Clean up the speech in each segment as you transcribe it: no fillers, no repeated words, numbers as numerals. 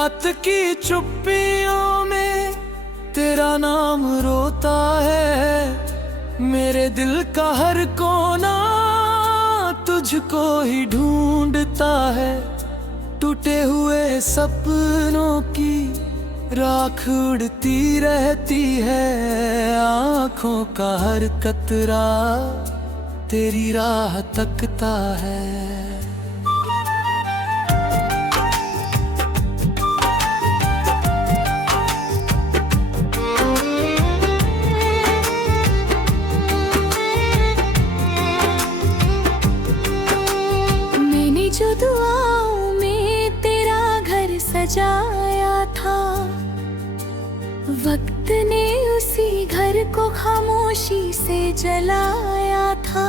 रात की चुप्पियों में तेरा नाम रोता है। मेरे दिल का हर कोना तुझको ही ढूंढता है। टूटे हुए सपनों की राख उड़ती रहती है। आँखों का हर कतरा तेरी राह तकता है। मैंने जो दुआओं में तेरा घर सजाया था, वक्त ने उसी घर को खामोशी से जलाया था।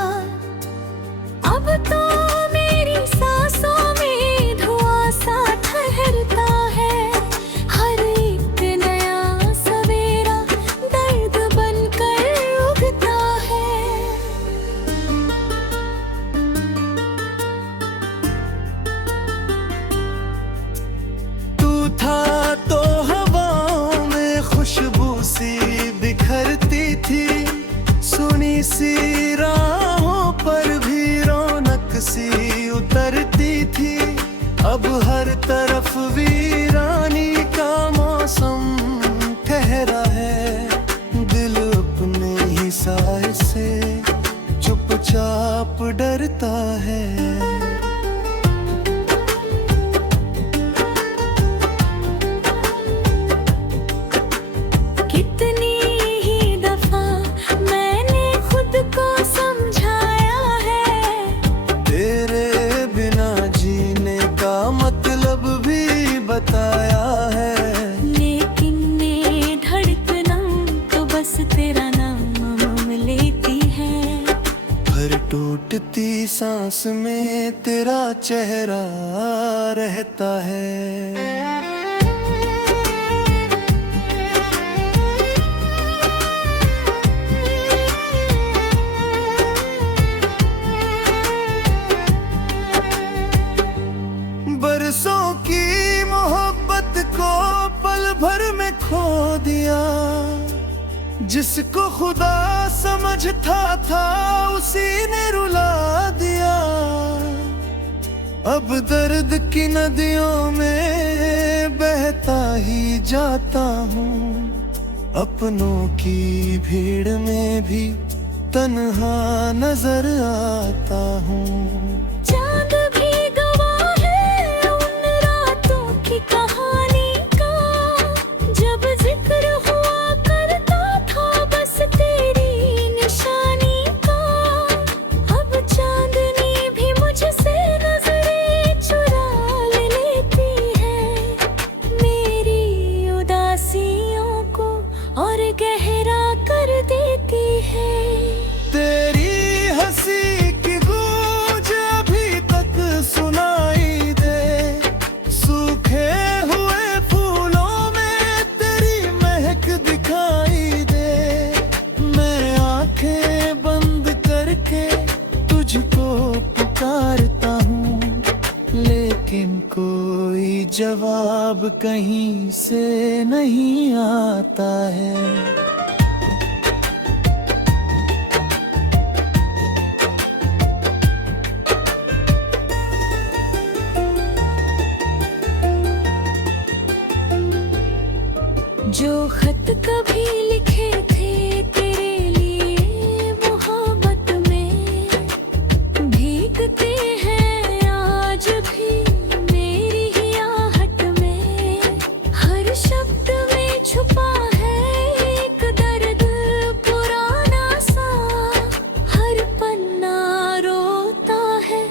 अब तो मेरी सांसों में धुआं सा ठहरता है। हर एक नया सवेरा दर्द बनकर उगता है। तू था तो हवाओं में खुशबू सी बिखरती थी। सुनी सी राहों पर भी रौनक सी उतरती थी। अब हर तरफ वीरानी का मौसम ठहरा है। दिल अपने ही साए से चुपचाप डरता है। मतलब भी बताया है, लेकिन ये धड़कना तो बस तेरा नाम लेती है। हर टूटती सांस में तेरा चेहरा रहता है। बरसों की मोहब्बत को पल भर में खो दिया। जिसको खुदा समझता था उसी ने रुला दिया। अब दर्द की नदियों में बहता ही जाता हूँ। अपनों की भीड़ में भी तन्हा नजर आता हूँ। चांद भी गवाह है उन रातों की कहानी का। जब जिक्र हुआ करता था बस तेरी निशानी का। अब चांदनी भी मुझसे नजरें चुरा लेती है। मेरी उदासियों को और गहरा कर देती है। तेरी हंसी की गूंज अभी तक सुनाई दे। सूखे हुए फूलों में तेरी महक दिखाई दे। मैं आंखें बंद करके तुझको पुकारता हूँ, लेकिन कोई जवाब कहीं से नहीं आता है। जो खत कभी लिखे थे तेरे लिए मोहब्बत में, भीगते हैं आज भी मेरी ही आहट में। हर शब्द में छुपा है एक दर्द पुराना सा। हर पन्ना रोता है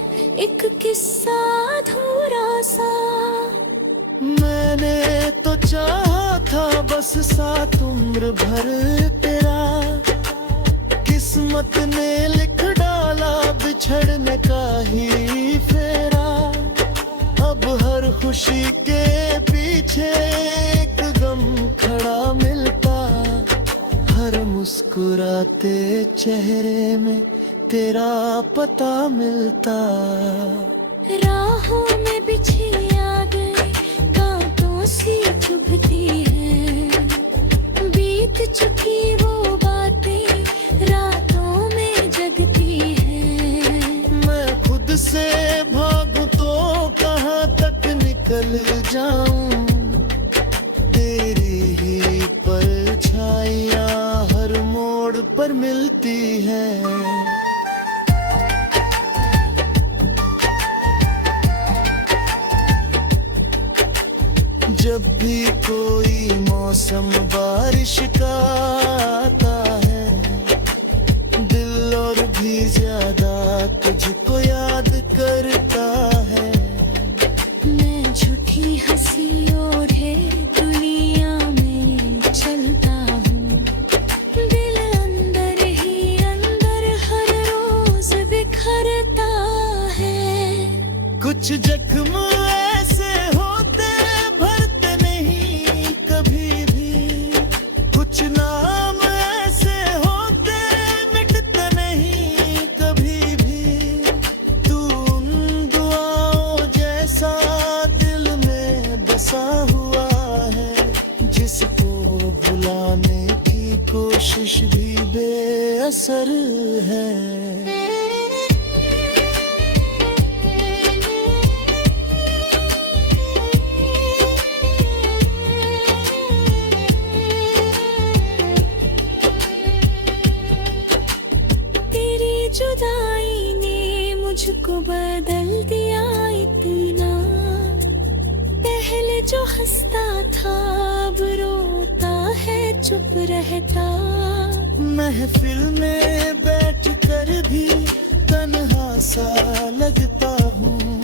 एक किस्सा अधूरा सा। मैंने तो चाहा था बस साथ उम्र भर तेरा। किस्मत ने लिख डाला बिछड़ने का ही फेरा। अब हर खुशी के पीछे एक गम खड़ा मिलता। हर मुस्कुराते चेहरे में तेरा पता मिलता। राहों में बिछी आ गई कांटों बार मिलती है। जब भी कोई मौसम बारिश का आता है, दिल और भी ज्यादा तुझको याद करता है। मैं झूठी हंसी ओढ़े दुनिया में चलता हूँ, दिल अंदर ही अंदर हर रोज बिखरता है। कुछ जख्म ऐसे होते भरते नहीं कभी भी, कुछ नाम ऐसे होते मिटते नहीं कभी भी। तू उन दुआओं जैसा दिल में बसा हुआ है, जिसको भुलाने की कोशिश भी बेअसर है। जुदाई ने मुझको बदल दिया इतना, पहले जो हंसता था अब रोता है चुप रहता। महफिल में बैठ कर भी तन्हा सा लगता हूँ,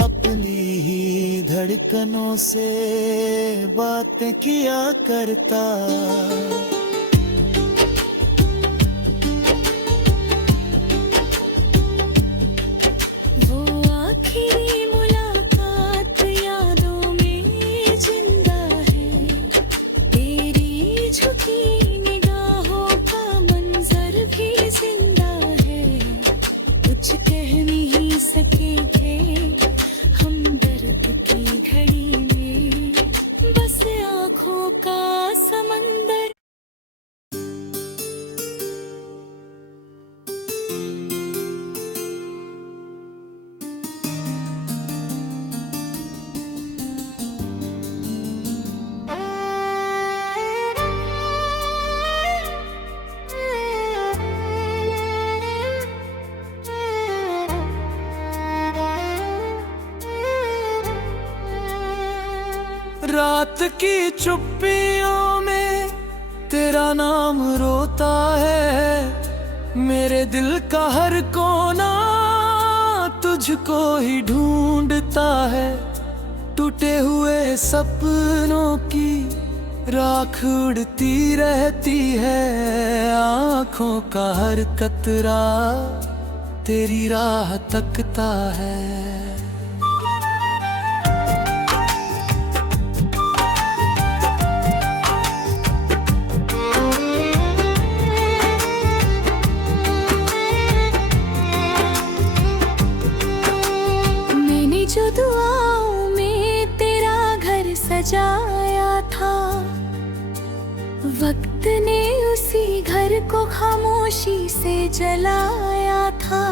अपनी ही धड़कनों से बातें किया करता। रात की चुप्पियों में तेरा नाम रोता है, मेरे दिल का हर कोना तुझको ही ढूंढता है। टूटे हुए सपनों की राख उड़ती रहती है, आँखों का हर कतरा तेरी राह तकता है। जो दुआओं में तेरा घर सजाया था, वक्त ने उसी घर को खामोशी से जलाया था।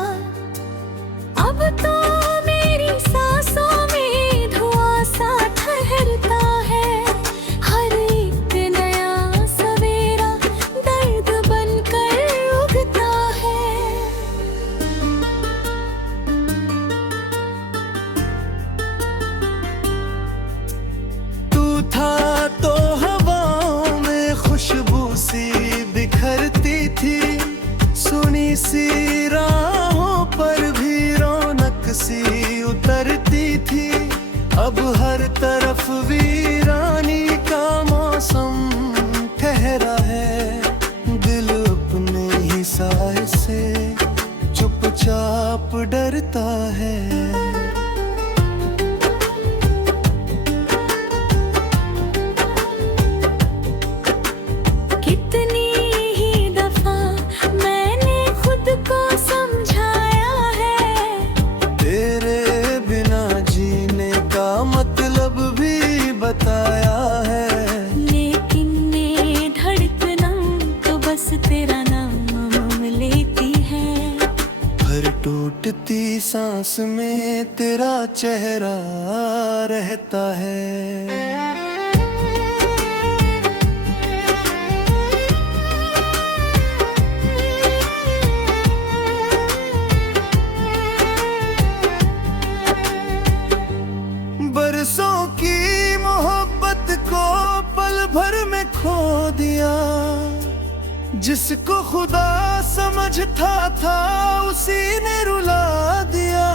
अब तो मेरी सांसों में धुआं सा ठहरता है, हर एक नया सवेरा दर्द बनकर उगता है। था तो हवाओं में खुशबू सी बिखरती थी, सुनी सी राहों पर भी रौनक सी उतरती थी। अब हर तरफ वीरानी का मौसम ठहरा है, दिल अपने ही साए से चुपचाप डरता है। मतलब भी बताया है, लेकिन ये धड़कन तो बस तेरा नाम लेती है। हर टूटती सांस में तेरा चेहरा रहता है। जिसको खुदा समझता था उसी ने रुला दिया।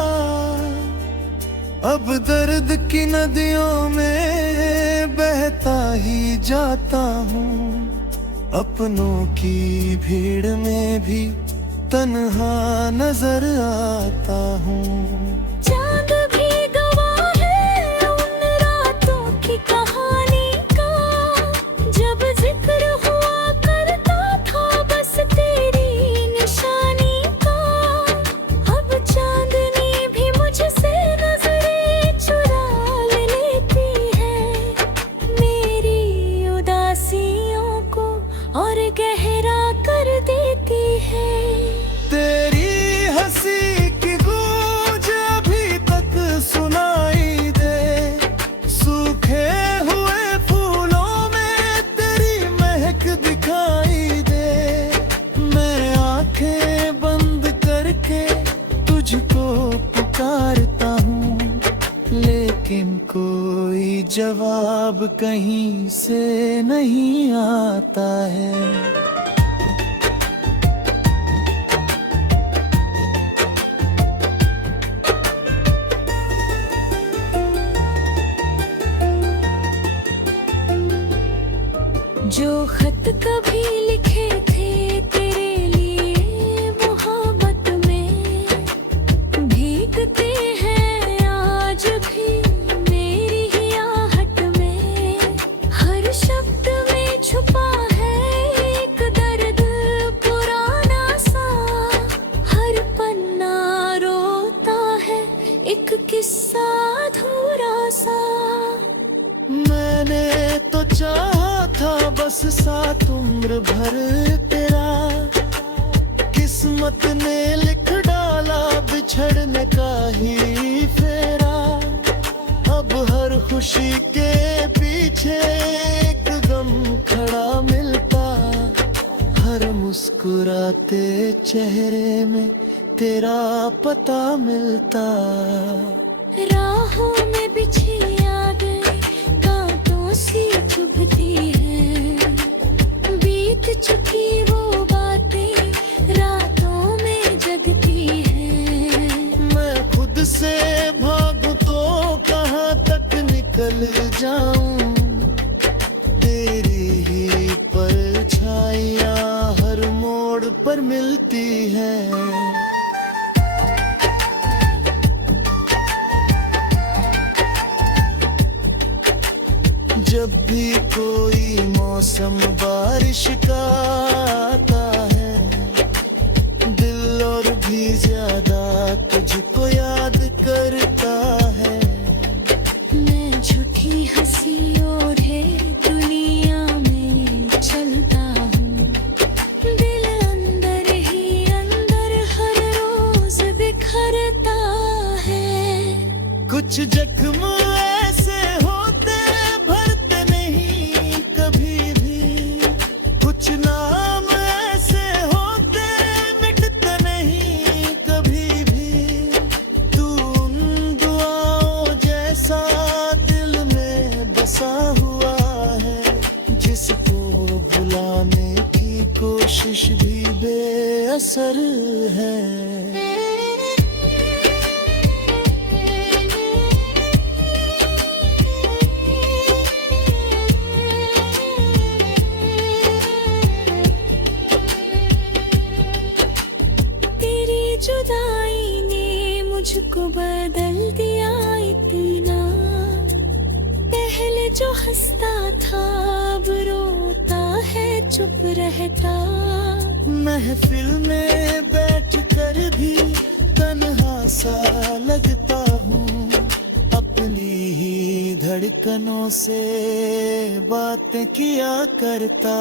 अब दर्द की नदियों में बहता ही जाता हूँ, अपनों की भीड़ में भी तन्हा नजर आता हूँ। चांद भी गवाह है उन रातों की कहानी का, जब जिक्र हुआ करता था बस तेरी निशानी का। अब चांदनी भी मुझसे नजरें चुरा लेती है, मेरी उदासियों को और गहरा कर देती है। तेरी हंसी की गूंज अभी तक सुनाई दे, सूखे हुए फूलों में तेरी महक दिखाई दे। मैं आंखें बंद करके तुझको पुकारता हूँ, लेकिन कोई जवाब कहीं से नहीं आता है। जो खत कभी लिखे थे तेरे लिए मोहब्बत में, भीगते हैं आज भी मेरी ही आहट में। हर शब्द में छुपा है एक दर्द पुराना सा, हर पन्ना रोता है एक किस्सा अधूरा सा। मैंने तो चाहा था बस साथ उम्र भर तेरा, किस्मत ने लिख डाला बिछड़ने का ही फेरा। अब हर खुशी के पीछे एक गम खड़ा मिलता, हर मुस्कुराते चेहरे में तेरा पता मिलता। राहों में बिछी यादें कांटों सी चुभती है, बीत चुकी वो बातें रातों में जगती है। मैं खुद से भागूं तो कहाँ तक निकल जाऊं, तेरी ही परछाइयाँ हर मोड़ पर मिलती है। जब भी कोई मौसम बारिश का आता है, दिल और भी ज्यादा तुझको याद करता है। मैं झूठी हंसी ओढ़े दुनिया में चलता हूँ, दिल अंदर ही अंदर हर रोज बिखरता है। कुछ जख्म ऐसे होते भरते नहीं कभी भी, कुछ नाम ऐसे होते मिटते नहीं कभी भी। तू उन दुआओं जैसा दिल में बसा हुआ है, जिसको भुलाने की कोशिश भी बेअसर है। जुदाई ने मुझको बदल दिया इतना, पहले जो हंसता था अब रोता है चुप रहता। महफिल में बैठ कर भी तन्हा सा लगता हूँ, अपनी ही धड़कनों से बातें किया करता।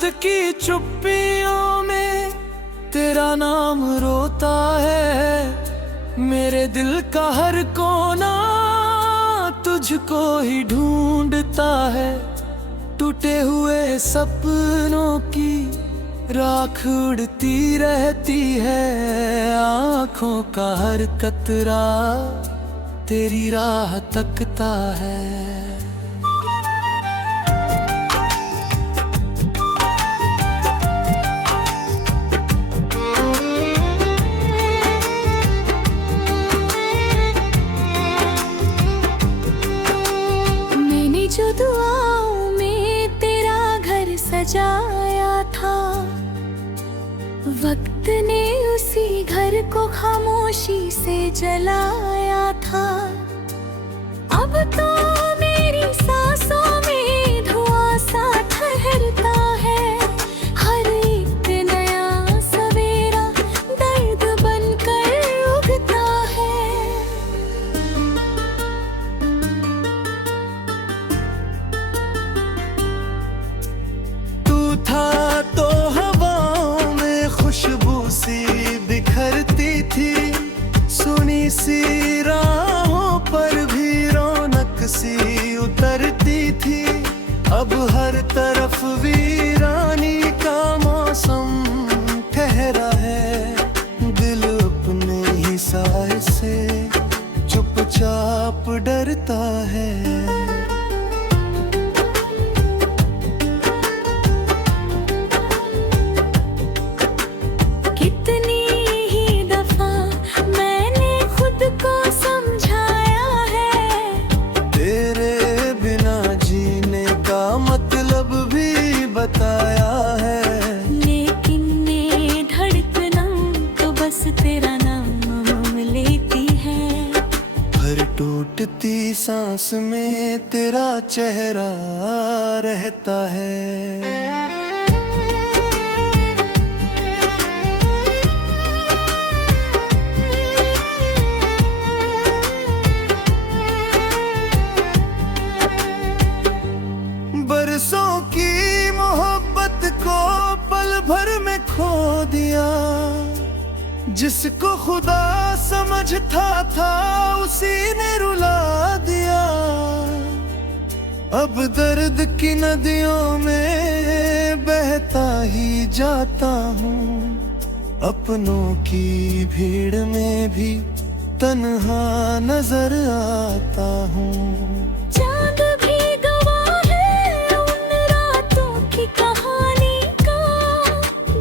रात की चुप्पियों में तेरा नाम रोता है। मेरे दिल का हर कोना तुझको ही ढूंढता है। टूटे हुए सपनों की राख उड़ती रहती है। आँखों का हर कतरा तेरी राह तकता है। मैंने जो दुआओं में तेरा घर सजाया था, वक्त ने उसी घर को खामोशी से जलाया था। अब तो मेरी सांसों में धुआं सा ठहरता है। हर एक नया सवेरा दर्द बनकर उगता है। तू था तो हवाओं में खुशबू सी बिखरती थी। सुनी सी राहों पर भी रौनक सी उतरती थी। अब हर तरफ वीरानी का मौसम ठहरा है। दिल अपने ही साए से चुपचाप डरता है। कितनी ही दफा मैंने खुद को समझाया है। तेरे बिना जीने का मतलब भी बताया है। लेकिन ये धड़कन तो बस तेरा नाम लेती है। हर टूटती सांस में तेरा चेहरा रहता है। बरसों की मोहब्बत को पल भर में खो दिया। जिसको खुदा समझता था उसी ने रुला दिया। अब दर्द की नदियों में बहता ही जाता हूँ। अपनों की भीड़ में भी तन्हा नजर आता हूँ। चांद भी गवाह है उन रातों की कहानी का।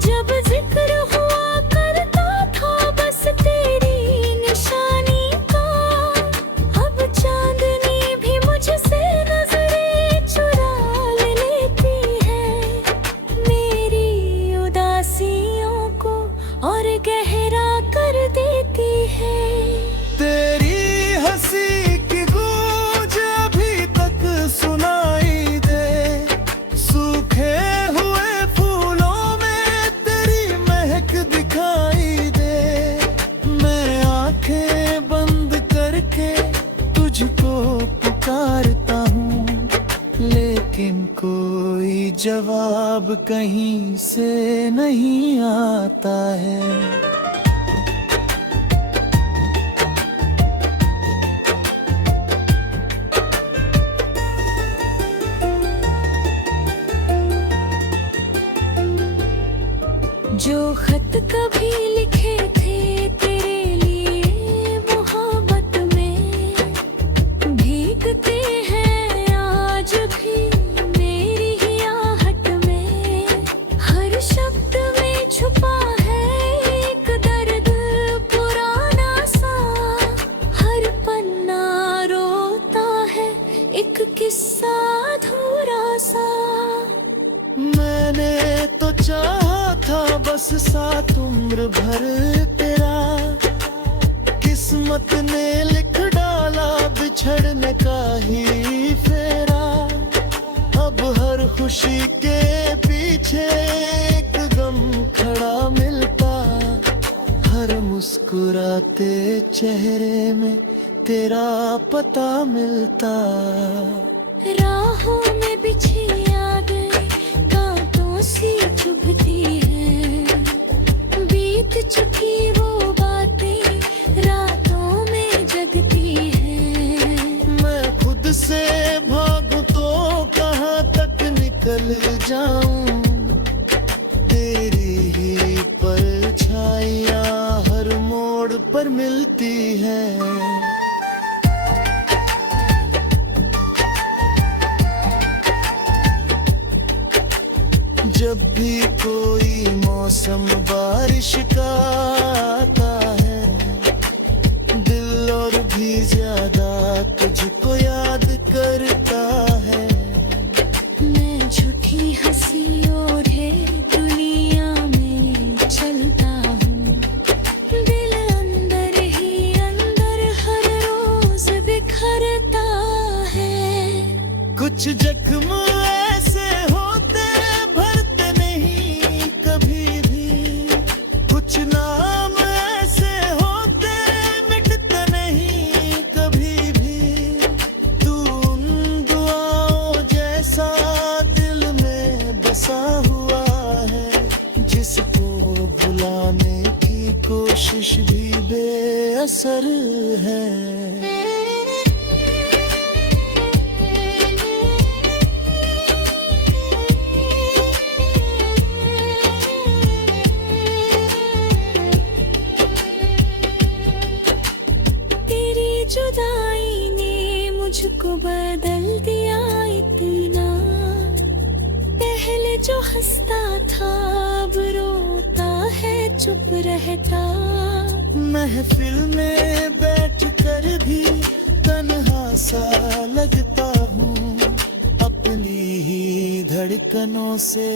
जब जिक्र हुआ करता था बस तेरी निशानी का। अब चांदनी भी मुझसे नजरें चुरा लेती है। मेरी उदासियों को और गहरा कर देती है। तेरी हंसी की गूंज अभी तक सुनाई दे। सूखे हुए फूलों में तेरी महक दिखाई दे। मैं आंखें बंद करके तुझको पुकारता हूँ। लेकिन कोई जवाब कहीं से नहीं आता है। जो खत कभी लिखे थे तेरे लिए मोहब्बत में, भीगते हैं आज भी मेरी ही आहट में। हर शब्द में छुपा है एक दर्द पुराना सा। हर पन्ना रोता है एक किस्सा अधूरा सा। मैंने तो चाहा था बस साथ उम्र भर तेरा। किस्मत ने लिख डाला बिछड़ने का ही फेरा। अब हर खुशी के पीछे एक गम खड़ा मिलता। हर मुस्कुराते चेहरे में तेरा पता मिलता। राहों में बिछी यादें कांटों सी पर मिलती है। जब भी कोई मौसम बारिश का आता है, दिल और भी ज्यादा तुझको याद करता है। मैं झूठी हंसी ओढ़े दुनिया में चलता हूँ, दिल अंदर ही अंदर हर रोज बिखरता है। कुछ जख्म ऐसे होते भरते नहीं कभी भी, कुछ नाम ऐसे होते मिटते नहीं कभी भी। तू उन दुआओं जैसा दिल में बसा हुआ है, जिसको भुलाने की कोशिश भी बेअसर है। जुदाई ने मुझको बदल दिया इतना, पहले जो हंसता था अब रोता है चुप रहता। महफिल में बैठ कर भी तन्हा सा लगता हूँ, अपनी ही धड़कनों से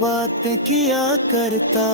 बातें किया करता।